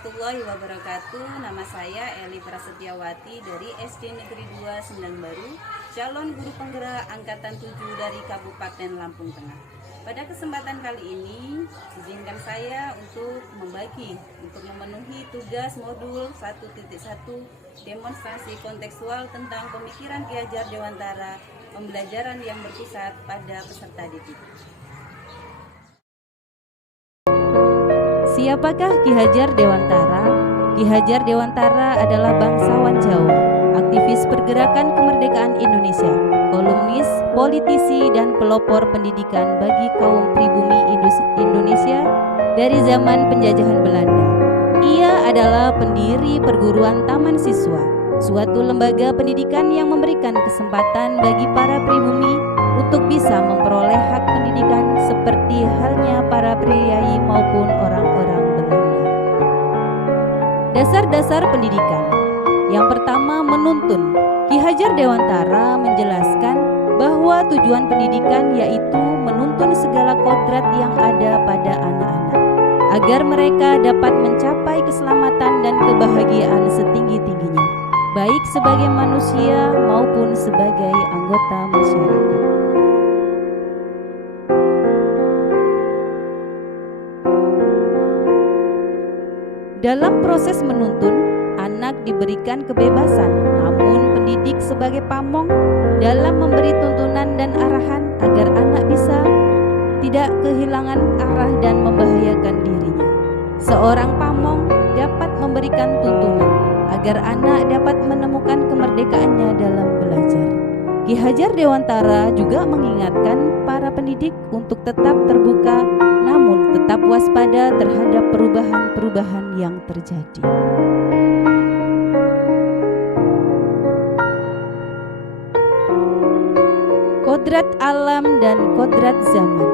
warahmatullahi wabarakatuh. Nama saya Eli Prasetyawati dari SD Negeri 2 Sendang Baru, calon guru penggerak angkatan 7 dari Kabupaten Lampung Tengah. Pada kesempatan kali ini, izinkan saya untuk memenuhi tugas modul 1.1 demonstrasi kontekstual tentang pemikiran Ki Hajar Dewantara, pembelajaran yang berpusat pada peserta didik. Siapakah Ki Hajar Dewantara? Ki Hajar Dewantara adalah bangsawan Jawa, aktivis pergerakan kemerdekaan Indonesia, kolumnis, politisi, dan pelopor pendidikan bagi kaum pribumi Indonesia dari zaman penjajahan Belanda. Ia adalah pendiri perguruan Taman Siswa, suatu lembaga pendidikan yang memberikan kesempatan bagi para pribumi untuk bisa memperoleh hak pendidikan seperti halnya para priai maupun orang-orang Belanda. Dasar-dasar pendidikan. Yang pertama, menuntun. Ki Hajar Dewantara menjelaskan bahwa tujuan pendidikan yaitu menuntun segala kodrat yang ada pada anak-anak agar mereka dapat mencapai keselamatan dan kebahagiaan setinggi-tingginya, baik sebagai manusia maupun sebagai anggota masyarakat. Dalam proses menuntun, anak diberikan kebebasan, namun pendidik sebagai pamong dalam memberi tuntunan dan arahan agar anak bisa tidak kehilangan arah dan membahayakan dirinya. Seorang pamong dapat memberikan tuntunan agar anak dapat menemukan kemerdekaannya dalam belajar. Ki Hajar Dewantara juga mengingatkan para pendidik untuk tetap terbuka, namun tetap waspada terhadap perubahan-perubahan yang terjadi. Kodrat alam dan kodrat zaman.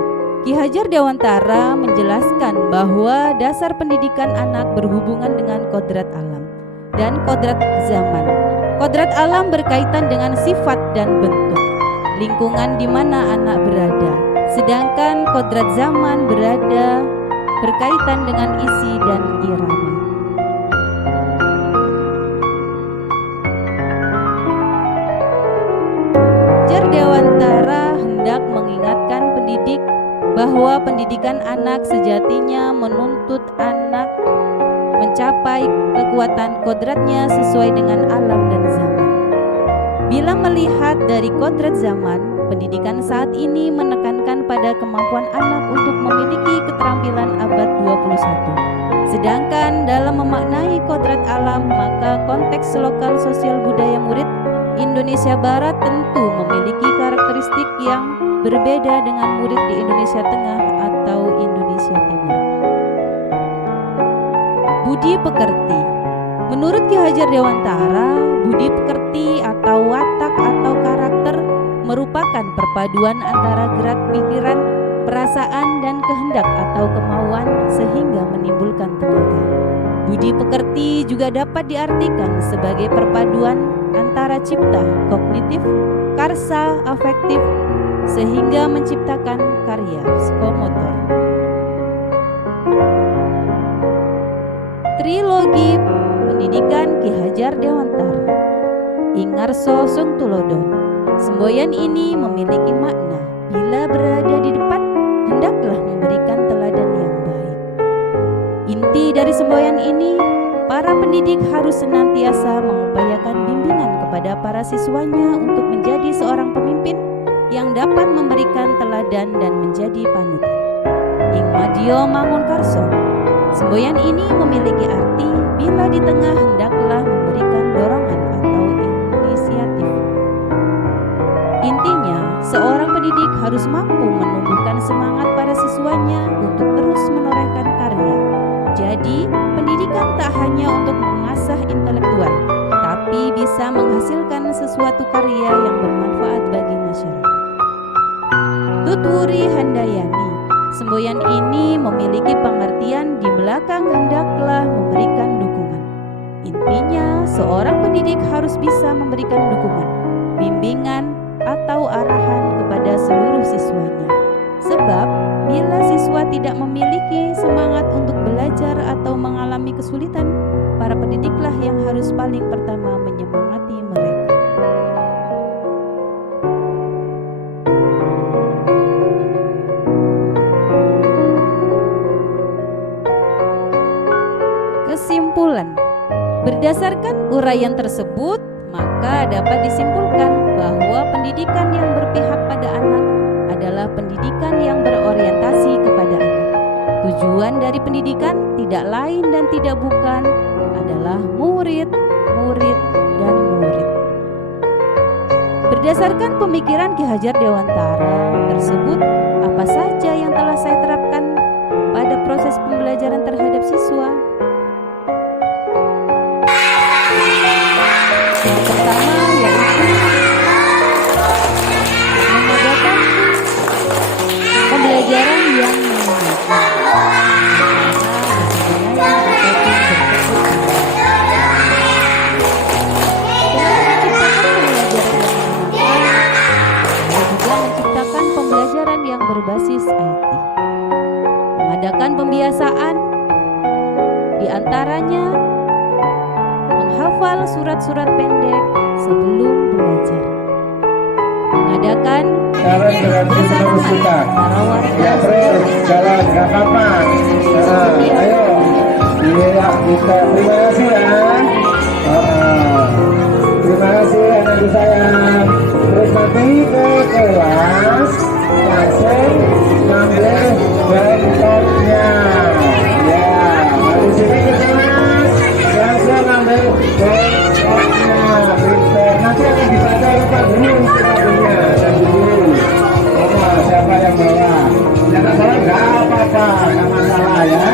Ki Hajar Dewantara menjelaskan bahwa dasar pendidikan anak berhubungan dengan kodrat alam dan kodrat zaman. Kodrat alam berkaitan dengan sifat dan bentuk, lingkungan di mana anak berada, sedangkan kodrat zaman berkaitan dengan isi dan irama. Hajar Dewantara hendak mengingatkan pendidik bahwa pendidikan anak sejatinya menuntut anak mencapai kekuatan kodratnya sesuai dengan alam dan zaman. Bila melihat dari kodrat zaman, pendidikan saat ini menekankan pada kemampuan anak untuk memiliki keterampilan abad 21. Sedangkan dalam memaknai kodrat alam, maka konteks lokal sosial budaya murid Indonesia Barat tentu memiliki karakteristik yang berbeda dengan murid di Indonesia Tengah atau Indonesia Timur. Budi pekerti. Menurut Ki Hajar Dewantara, budi pekerti atau watak atau karakter merupakan perpaduan antara gerak pikiran, perasaan, dan kehendak atau kemauan sehingga menimbulkan tenaga. Budi pekerti juga dapat diartikan sebagai perpaduan antara cipta, kognitif, karsa, afektif, sehingga menciptakan karya psikomotor. Trilogi pendidikan Ki Hajar Dewantara. Ingarso Sung Tulodo. Semboyan ini memiliki makna, bila berada di depan, hendaklah memberikan teladan yang baik. Inti dari semboyan ini, para pendidik harus senantiasa mengupayakan bimbingan kepada para siswanya untuk menjadi seorang pemimpin yang dapat memberikan teladan dan menjadi panutan. Ing Madyo Mangunkarso. Semboyan ini memiliki arti bila di tengah hendaklah memberikan dorongan atau inisiatif. Intinya, seorang pendidik harus mampu menumbuhkan semangat para siswanya untuk terus menorehkan karya. Jadi, pendidikan tak hanya untuk mengasah intelektual, tapi bisa menghasilkan sesuatu karya yang bermanfaat bagi masyarakat. Tutwuri Handayani. Semboyan ini memiliki pengertian di belakang hendaklah memberikan dukungan. Intinya, seorang pendidik harus bisa memberikan dukungan, bimbingan, atau arahan kepada seluruh siswanya. Sebab, bila siswa tidak memiliki semangat untuk belajar atau mengalami kesulitan, kesulitan, para pendidiklah yang harus paling pertama menyemangati mereka. Kesimpulan. Berdasarkan uraian tersebut, maka dapat disimpulkan bahwa pendidikan yang berpihak pada anak adalah pendidikan yang berorientasi kepada anak. Tujuan dari pendidikan tidak lain dan tidak bukan adalah murid, dan murid. Berdasarkan pemikiran Ki Hajar Dewantara tersebut, apa saja yang telah saya terapkan pada proses pembelajaran terhadap siswa? Yang pertama yaitu mengadakan pembelajaran yang menyenangkan. Menciptakan pembelajaran yang berbasis IT. Mengadakan pembiasaan diantaranya menghafal surat-surat pendek sebelum belajar. Mengadakan bersama para warga jalan gak apa-apa. Ayo iya kita terima kasih ya. Terima kasih anak saya. Terus nanti ke kelas langsung ngambil bentuknya. Ya, habis ini ke kelas langsung ngambil bentuknya. Nanti akan dibaca oleh Pak Guru istilahnya dan Guru. Siapa yang bawa? Jangan salah nggak apa-apa, nggak masalah ya.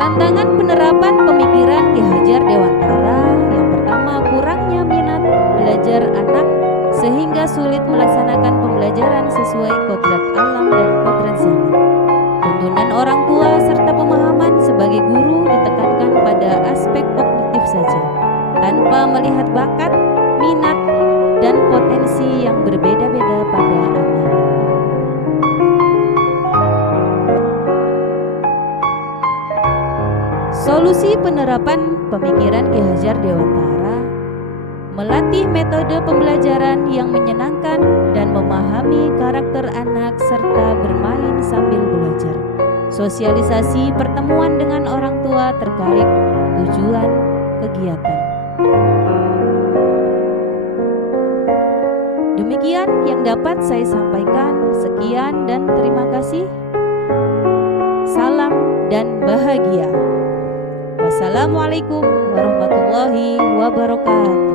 Tantangan penerapan pemikiran Ki Hajar Dewantara. Yang pertama, kurangnya minat belajar anak sehingga sulit melaksanakan pembelajaran sesuai kodrat alam dan kodrat zaman. Tuntunan orang tua serta pemahaman sebagai guru ditekankan pada aspek kognitif saja, tanpa melihat bakat, minat, dan potensi yang berbeda-beda pada anak. Solusi penerapan pemikiran Ki Hajar Dewantara: melatih metode pembelajaran yang menyenangkan dan memahami karakter anak serta bermain sambil belajar. Sosialisasi pertemuan dengan orang tua terkait tujuan kegiatan. Demikian yang dapat saya sampaikan. Sekian dan terima kasih. Salam dan bahagia. Wassalamualaikum warahmatullahi wabarakatuh.